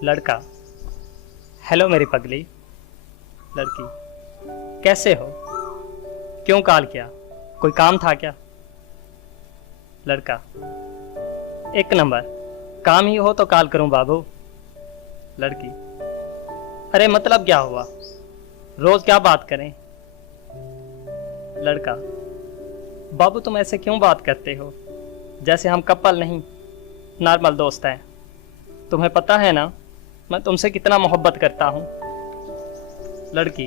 लड़का, हेलो मेरी पगली। लड़की, कैसे हो? क्यों कॉल किया? कोई काम था क्या? लड़का, एक नंबर, काम ही हो तो कॉल करूं बाबू। लड़की, अरे मतलब क्या हुआ? रोज क्या बात करें? लड़का, बाबू तुम ऐसे क्यों बात करते हो? जैसे हम कपल नहीं, नॉर्मल दोस्त हैं। तुम्हें पता है ना मैं तुमसे कितना मोहब्बत करता हूं। लड़की,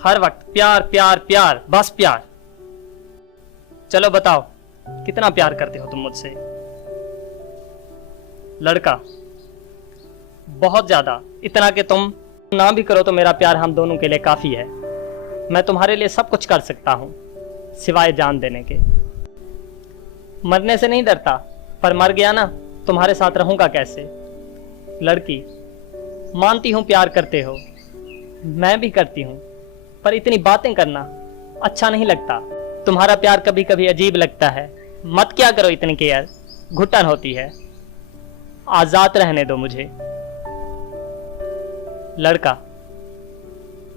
हर वक्त प्यार प्यार प्यार, बस प्यार। चलो बताओ, कितना प्यार करते हो तुम मुझसे? लड़का, बहुत ज्यादा, इतना कि तुम ना भी करो तो मेरा प्यार हम दोनों के लिए काफी है। मैं तुम्हारे लिए सब कुछ कर सकता हूं सिवाय जान देने के। मरने से नहीं डरता, पर मर गया ना तुम्हारे साथ रहूंगा कैसे? लड़की, मानती हूं प्यार करते हो, मैं भी करती हूं, पर इतनी बातें करना अच्छा नहीं लगता। तुम्हारा प्यार कभी कभी अजीब लगता है। मत क्या करो इतनी केयर, घुटन होती है। आजाद रहने दो मुझे। लड़का,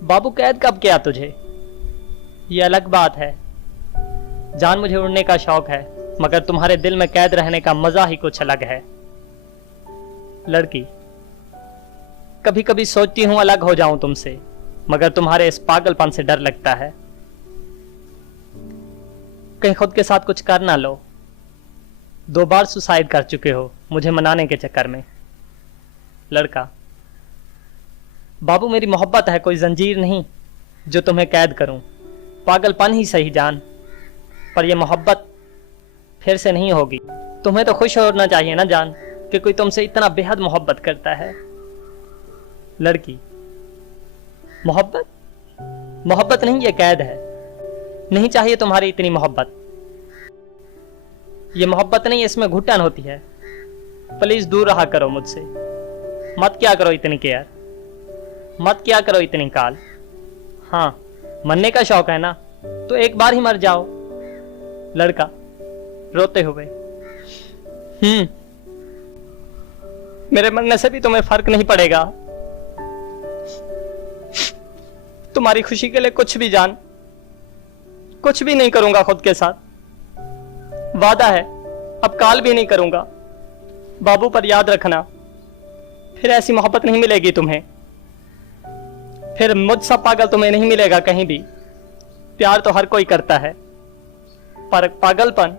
बाबू कैद कब किया तुझे? ये अलग बात है। जान मुझे उड़ने का शौक है, मगर तुम्हारे दिल में कैद रहने का मजा ही कुछ अलग है। लड़की, कभी कभी सोचती हूं अलग हो जाऊं तुमसे, मगर तुम्हारे इस पागलपन से डर लगता है। कहीं खुद के साथ कुछ कर ना लो। 2 बार सुसाइड कर चुके हो मुझे मनाने के चक्कर में। लड़का, बाबू मेरी मोहब्बत है, कोई जंजीर नहीं जो तुम्हें कैद करूं। पागलपन ही सही जान, पर यह मोहब्बत फिर से नहीं होगी। तुम्हें तो खुश होना चाहिए ना जान, कि कोई तुमसे इतना बेहद मोहब्बत करता है। लड़की, मोहब्बत? मोहब्बत नहीं, ये कैद है। नहीं चाहिए तुम्हारी इतनी मोहब्बत। ये मोहब्बत नहीं, इसमें घुटन होती है। प्लीज दूर रहा करो मुझसे। मत क्या करो इतनी केयर, मत क्या करो इतनी काल। हाँ, मरने का शौक है ना, तो एक बार ही मर जाओ। लड़का, रोते हुए, मेरे मरने से भी तुम्हें फर्क नहीं पड़ेगा। तुम्हारी खुशी के लिए कुछ भी जान, कुछ भी नहीं करूंगा खुद के साथ। वादा है, अब कॉल भी नहीं करूंगा। बाबू पर याद रखना, फिर ऐसी मोहब्बत नहीं मिलेगी तुम्हें। फिर मुझसा पागल तुम्हें नहीं मिलेगा कहीं भी। प्यार तो हर कोई करता है, पर पागलपन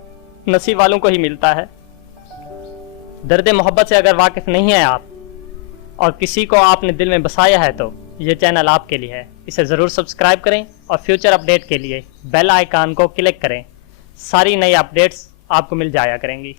नसीब वालों को ही मिलता है। दर्द मोहब्बत से अगर वाकिफ नहीं है आप, और किसी को आपने दिल में बसाया है, तो ये चैनल आपके लिए है। इसे ज़रूर सब्सक्राइब करें और फ्यूचर अपडेट के लिए बेल आइकन को क्लिक करें। सारी नई अपडेट्स आपको मिल जाया करेंगी।